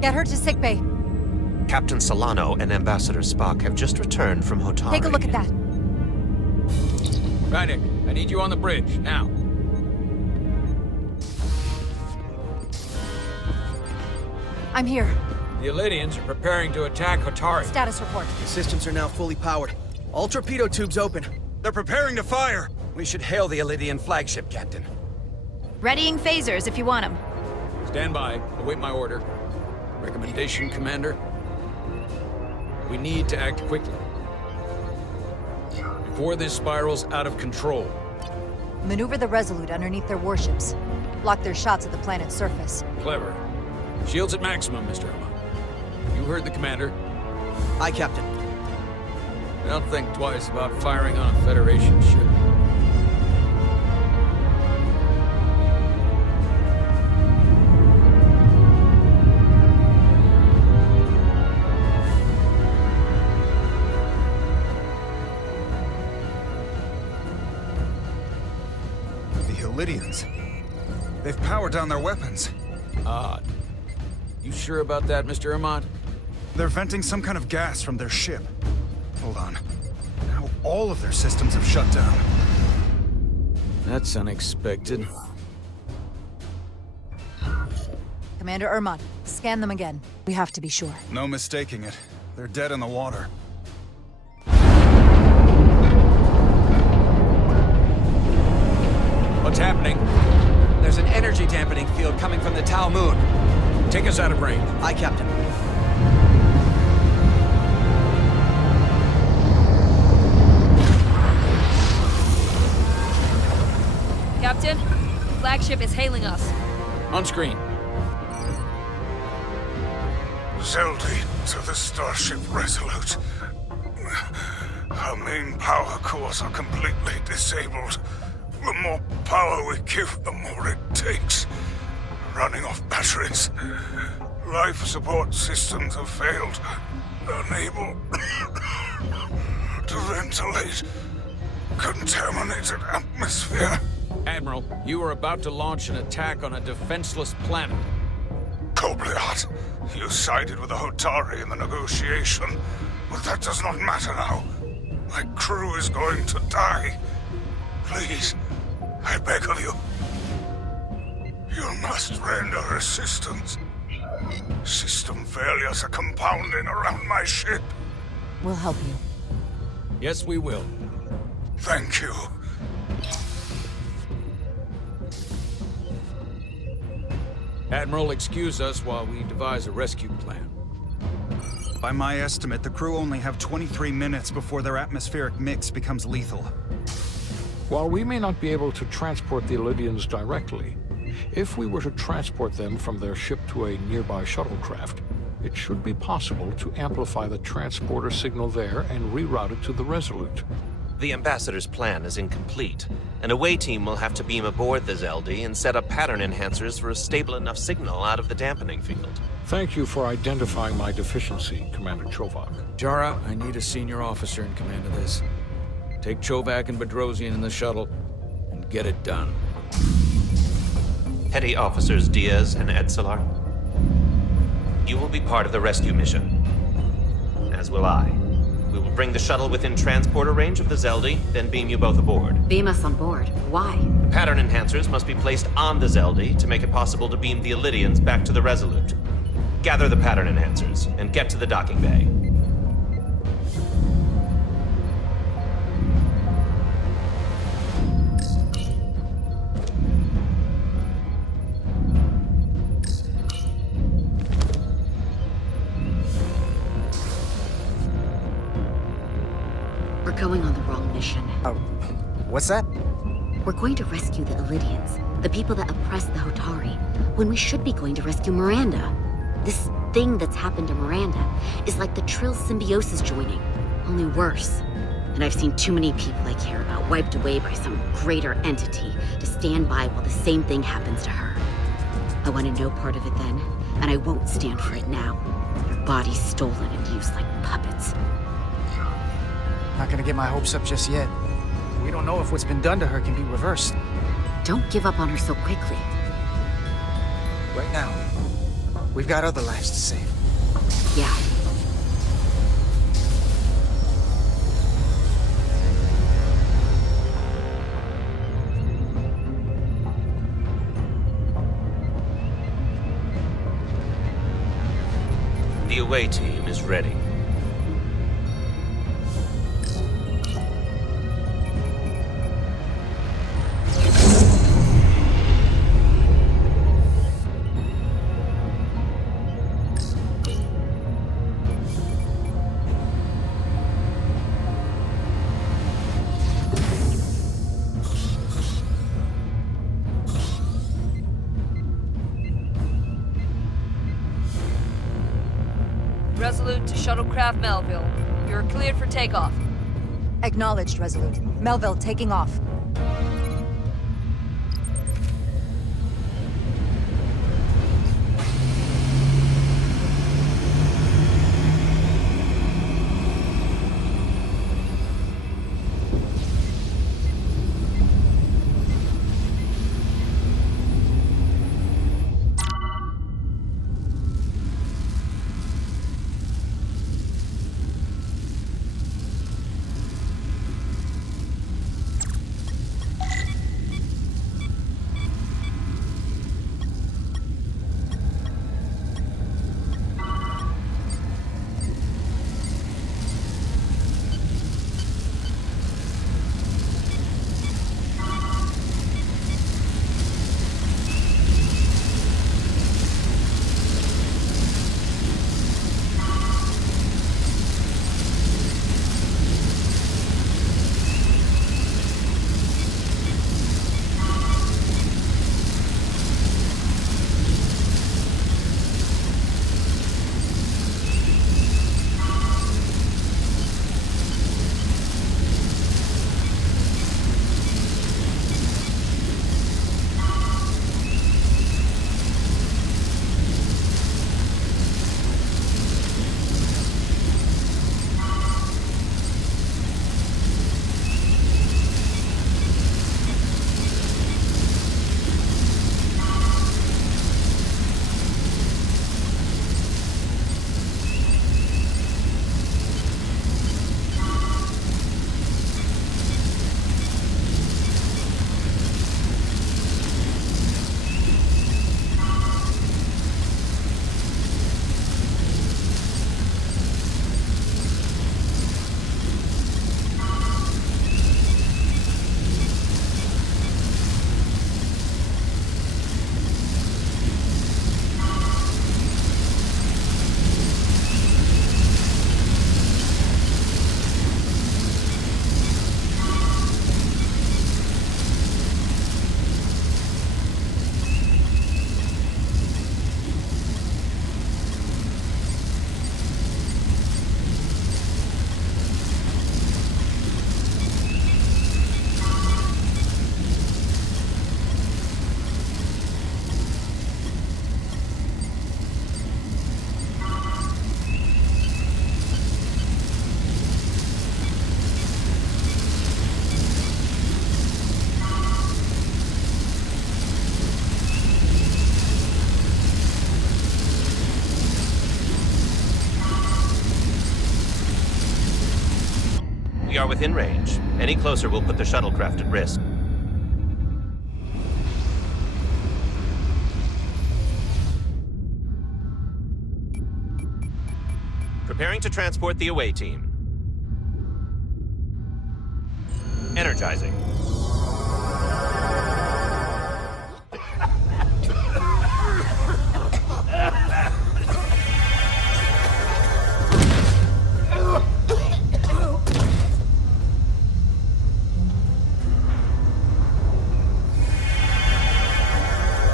Get her to sickbay. Captain Solano and Ambassador Spock have just returned from Hotari. Take a look at that. Rydick, I need you on the bridge, now. I'm here. The Alydians are preparing to attack Hotari. Status report. The systems are now fully powered. All torpedo tubes open. They're preparing to fire! We should hail the Alydian flagship, Captain. Readying phasers if you want them. Stand by, await my order. Recommendation, Commander? We need to act quickly. Before this spirals out of control. Maneuver the Resolute underneath their warships. Block their shots at the planet's surface. Clever. Shields at maximum, Mr. Emma. You heard the Commander. Aye, Captain. Don't think twice about firing on a Federation ship. Alydians. They've powered down their weapons. Odd. You sure about that, Mr. Ermont? They're venting some kind of gas from their ship. Hold on. Now all of their systems have shut down. That's unexpected. Commander Ermont, scan them again. We have to be sure. No mistaking it. They're dead in the water. What's happening? There's an energy dampening field coming from the Tau moon. Take us out of range. Aye, Captain. Captain, flagship is hailing us. On screen. Zeldi to the Starship Resolute. Our main power cores are completely disabled. The more power we give, the more it takes. Running off batteries. Life support systems have failed. Unable to ventilate. Contaminated atmosphere. Admiral, you are about to launch an attack on a defenseless planet. Kobliat, you sided with the Hotari in the negotiation, but that does not matter now. My crew is going to die. Please, I beg of you. You must render assistance. System failures are compounding around my ship. We'll help you. Yes, we will. Thank you. Admiral, excuse us while we devise a rescue plan. By my estimate, the crew only have 23 minutes before their atmospheric mix becomes lethal. While we may not be able to transport the Alydians directly, if we were to transport them from their ship to a nearby shuttlecraft, it should be possible to amplify the transporter signal there and reroute it to the Resolute. The Ambassador's plan is incomplete. An away team will have to beam aboard the Zeldi and set up pattern enhancers for a stable enough signal out of the dampening field. Thank you for identifying my deficiency, Commander Chovak. Jara, I need a senior officer in command of this. Take Chovak and Bedrosian in the shuttle, and get it done. Petty Officers Diaz and Edselar, you will be part of the rescue mission. As will I. We will bring the shuttle within transporter range of the Zeldi, then beam you both aboard. Beam us on board. Why? The pattern enhancers must be placed on the Zeldi to make it possible to beam the Alydians back to the Resolute. Gather the pattern enhancers, and get to the docking bay. We're going on the wrong mission. Oh, what's that? We're going to rescue the Alydians, the people that oppressed the Hotari, when we should be going to rescue Miranda. This thing that's happened to Miranda is like the Trill symbiosis joining, only worse. And I've seen too many people I care about wiped away by some greater entity to stand by while the same thing happens to her. I wanted no part of it then, and I won't stand for it now. Their bodies stolen and used like puppets. Not gonna get my hopes up just yet. We don't know if what's been done to her can be reversed. Don't give up on her so quickly. Right now. We've got other lives to save. Yeah. The away team is ready. Resolute to Shuttlecraft Melville. You're cleared for takeoff. Acknowledged, Resolute. Melville taking off. We are within range. Any closer will put the shuttlecraft at risk. Preparing to transport the away team. Energizing.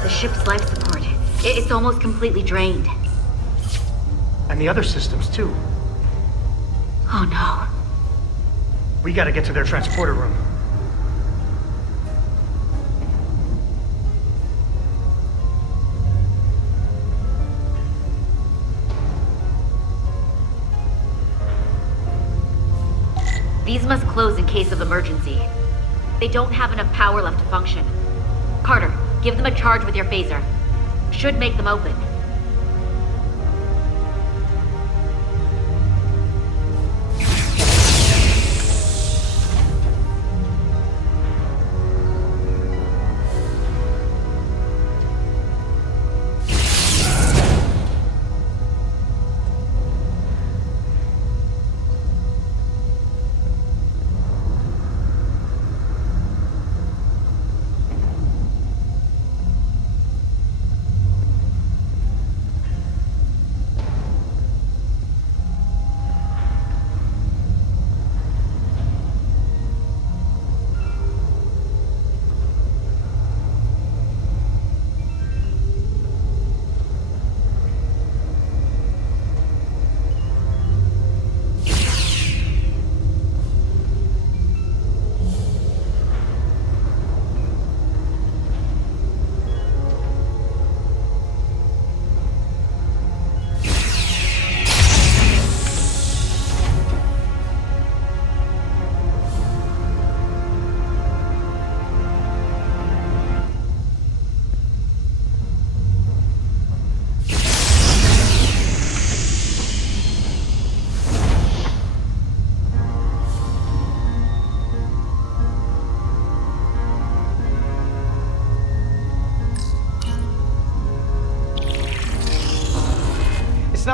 The ship's life support. It's almost completely drained. And the other systems, too. Oh no. We gotta get to their transporter room. These must close in case of emergency. They don't have enough power left to function. Carter, give them a charge with your phaser. Should make them open.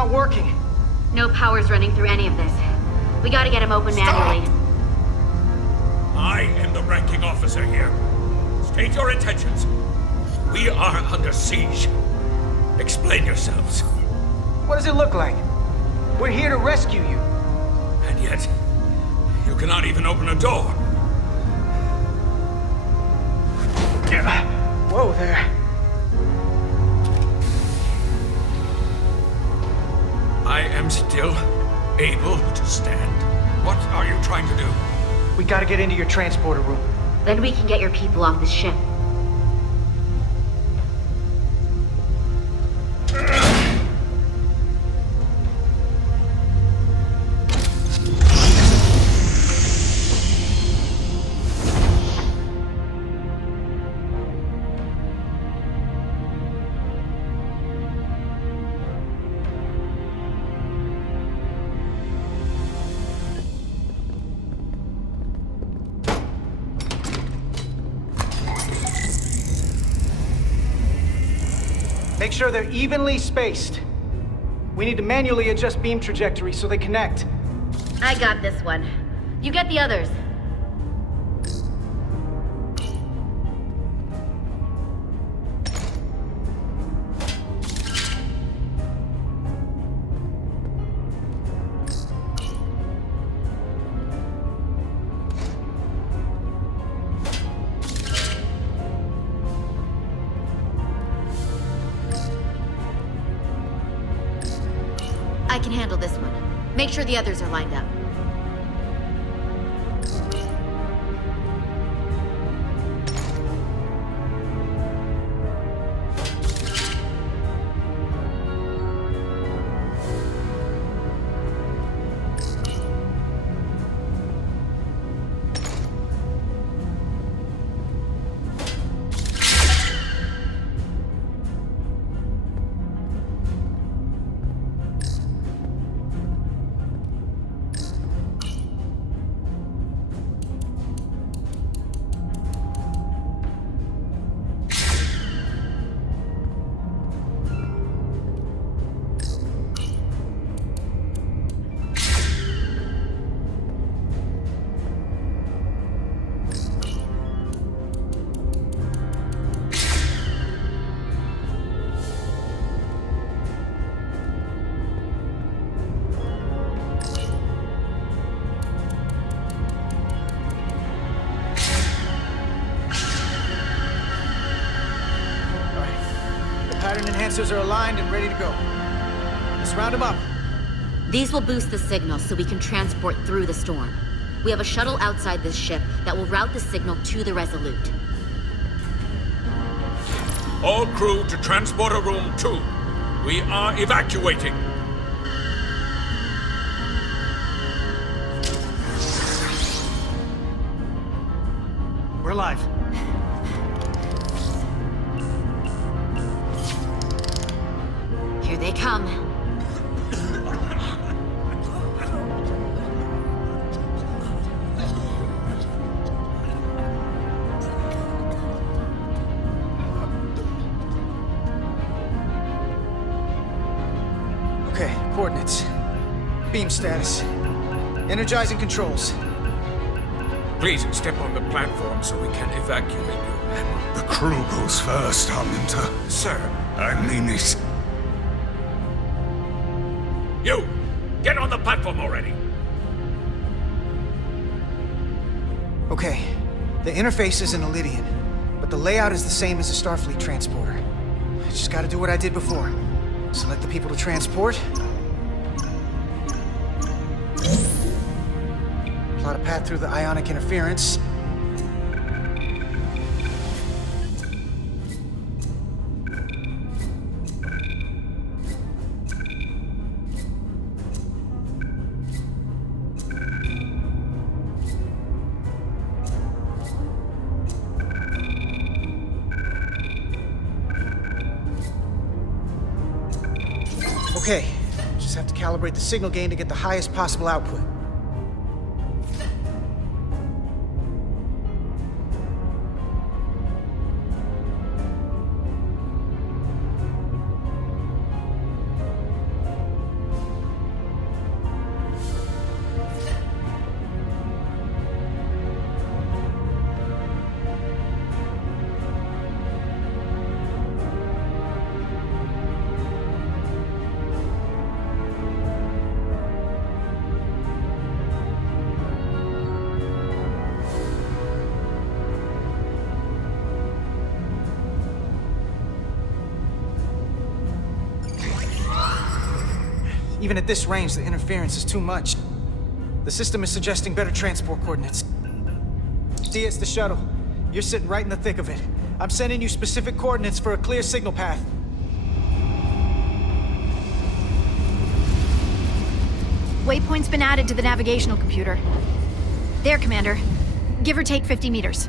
not working. No power's running through any of this. We gotta get him open manually. I am the ranking officer here. State your intentions. We are under siege. Explain yourselves. What does it look like? We're here to rescue you. And yet, you cannot even open a door. Whoa there. I am still able to stand. What are you trying to do? We gotta get into your transporter room. Then we can get your people off this ship. Make sure they're evenly spaced. We need to manually adjust beam trajectory so they connect. I got this one. You get the others. I can handle this one. Make sure the others are lined up. Pattern enhancers are aligned and ready to go. Let's round them up. These will boost the signal so we can transport through the storm. We have a shuttle outside this ship that will route the signal to the Resolute. All crew to Transporter Room 2. We are evacuating. We're live. Here they come. Okay, coordinates. Beam status. Energizing controls. Please step on the platform so we can evacuate you. The crew goes first, Arminta. Sir. I mean it. You! Get on the platform already! Okay, the interface is an Alydian, but the layout is the same as a Starfleet transporter. I just gotta do what I did before. Select the people to transport. Plot a path through the ionic interference. Okay, just have to calibrate the signal gain to get the highest possible output. Even at this range, the interference is too much. The system is suggesting better transport coordinates. See, it's the shuttle. You're sitting right in the thick of it. I'm sending you specific coordinates for a clear signal path. Waypoint's been added to the navigational computer. There, Commander. Give or take 50 meters.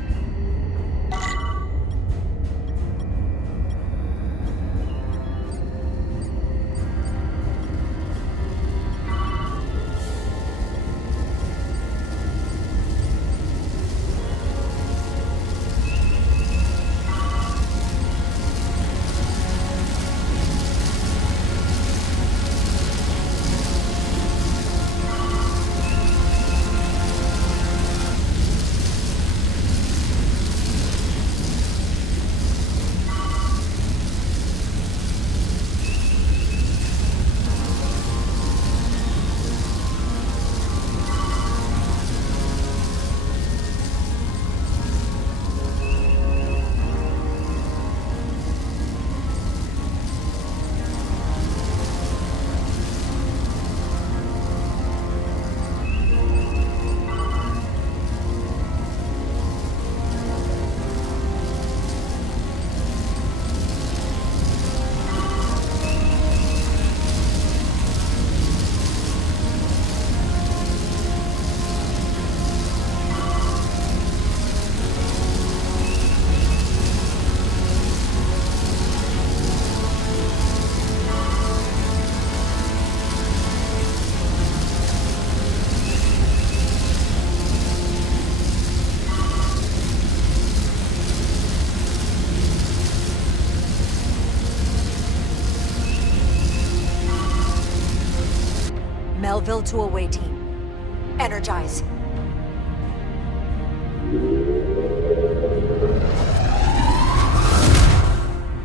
Melville to away team. Energize.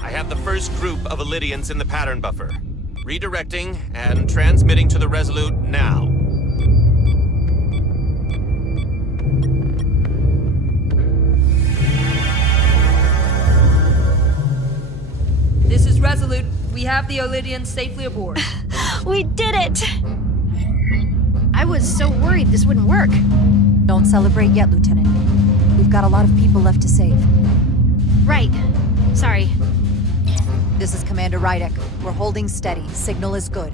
I have the first group of Alydians in the pattern buffer. Redirecting and transmitting to the Resolute now. This is Resolute. We have the Alydians safely aboard. We did it! I was so worried this wouldn't work. Don't celebrate yet, Lieutenant. We've got a lot of people left to save. Right. Sorry. This is Commander Rydek. We're holding steady. Signal is good.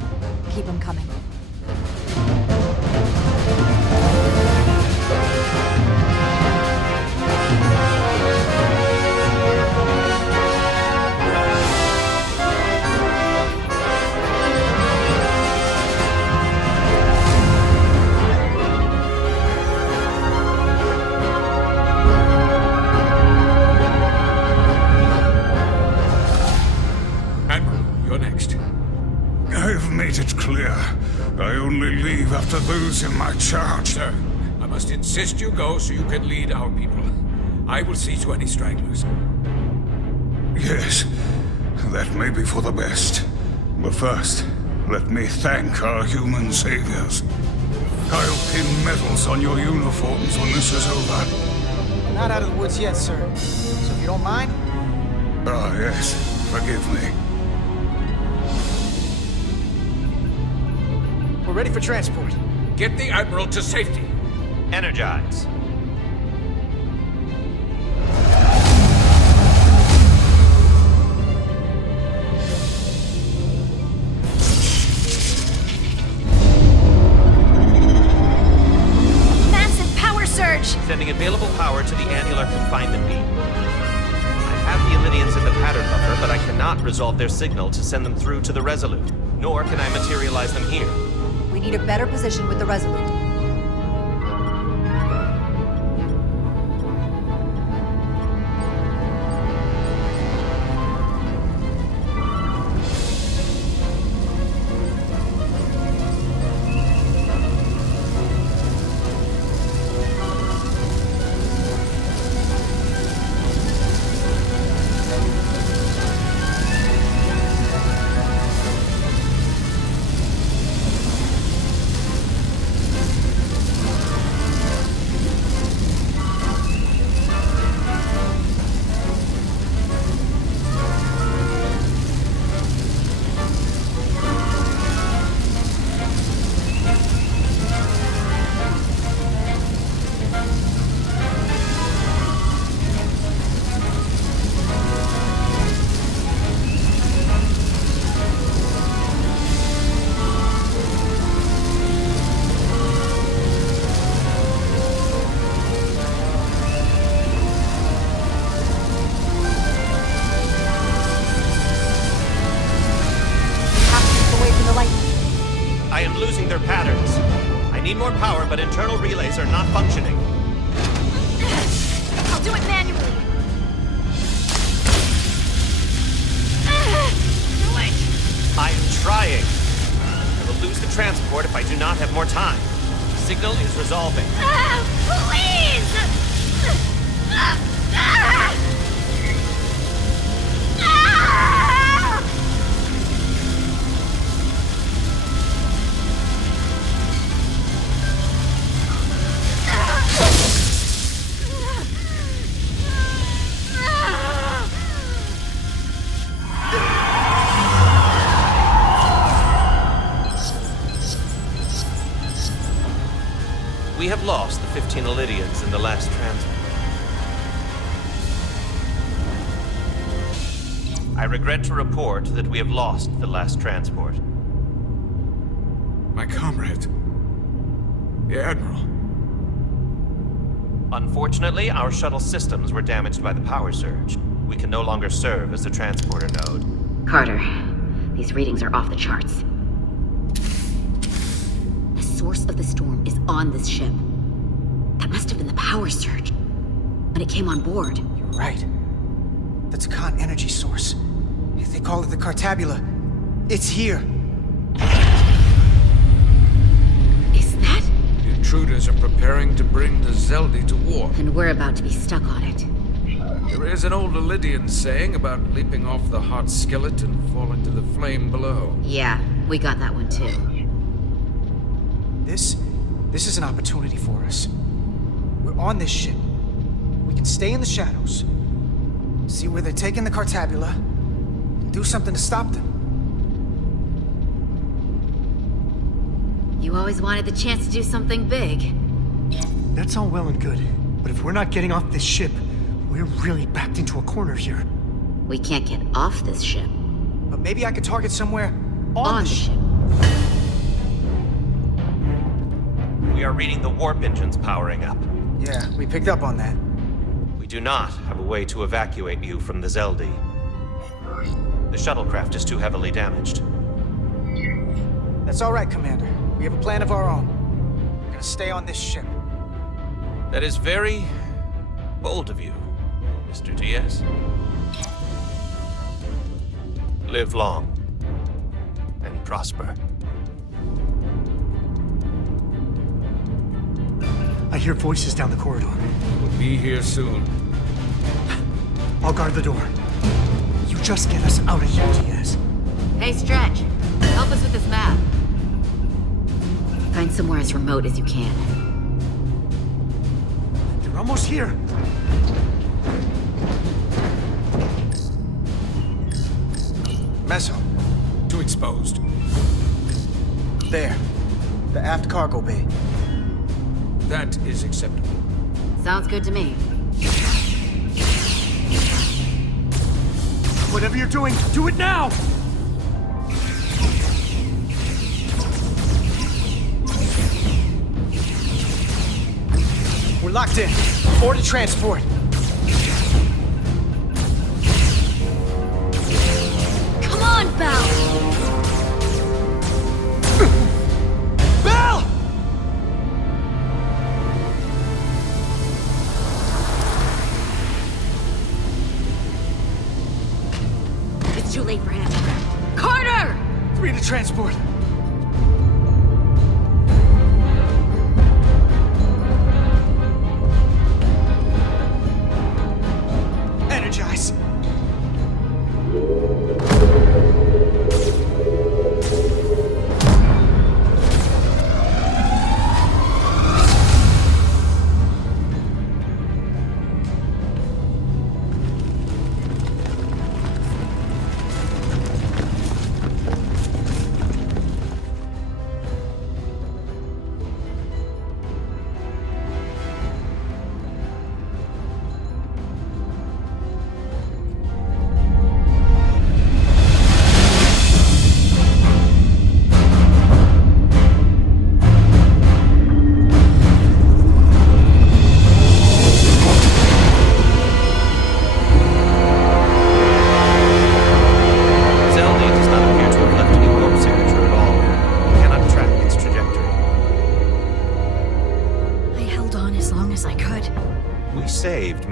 Keep them coming. It clear. I only leave after those in my charge. Sir, I must insist you go so you can lead our people. I will see to any stragglers. Yes, that may be for the best. But first, let me thank our human saviors. I'll pin medals on your uniforms when this is over. Not out of the woods yet, sir. So if you don't mind... Ah, yes. Forgive me. We're ready for transport. Get the Admiral to safety. Energize. Massive power surge! Sending available power to the annular confinement beam. I have the Alydians in the pattern buffer, but I cannot resolve their signal to send them through to the Resolute. Nor can I materialize them here. We need a better position with the Resolute. am losing their patterns. I need more power, but internal relays are not functioning. I'll do it manually. Do it! I am trying. I will lose the transport if I do not have more time. The signal is resolving. Please! We have lost the 15 Alydians in the last transport. I regret to report that we have lost the last transport. My comrade. The Admiral. Unfortunately, our shuttle systems were damaged by the power surge. We can no longer serve as a transporter node. Carter, these readings are off the charts. The source of the storm is on this ship. That must have been the power surge when it came on board. You're right. That's a Khan energy source. If they call it the Cartabula, it's here. Is that? The intruders are preparing to bring the Zeldi to war. And we're about to be stuck on it. There is an old Alydian saying about leaping off the hot skillet and falling to the flame below. Yeah, we got that one too. This is an opportunity for us. We're on this ship. We can stay in the shadows, see where they're taking the Cartabula, and do something to stop them. You always wanted the chance to do something big. That's all well and good, but if we're not getting off this ship, we're really backed into a corner here. We can't get off this ship. But maybe I could target somewhere on the ship. We are reading the warp engines powering up. Yeah, we picked up on that. We do not have a way to evacuate you from the Zeldi. The shuttlecraft is too heavily damaged. That's all right, Commander. We have a plan of our own. We're gonna stay on this ship. That is very bold of you, Mr. Diaz. Live long and prosper. I hear voices down the corridor. We'll be here soon. I'll guard the door. You just get us out of here, Diaz. Hey, Stretch. Help us with this map. Find somewhere as remote as you can. They're almost here. Meso. Too exposed. There. The aft cargo bay. That is acceptable. Sounds good to me. Whatever you're doing, do it now! We're locked in. Order transport. Come on, Bell! Bell! It's too late for him. Carter! 3 to transport. Energize.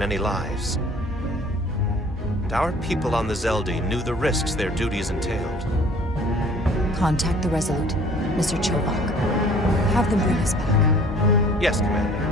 many lives. And our people on the Zeldi knew the risks their duties entailed. Contact the Resolute, Mr. Chovak. Have them bring us back. Yes, Commander.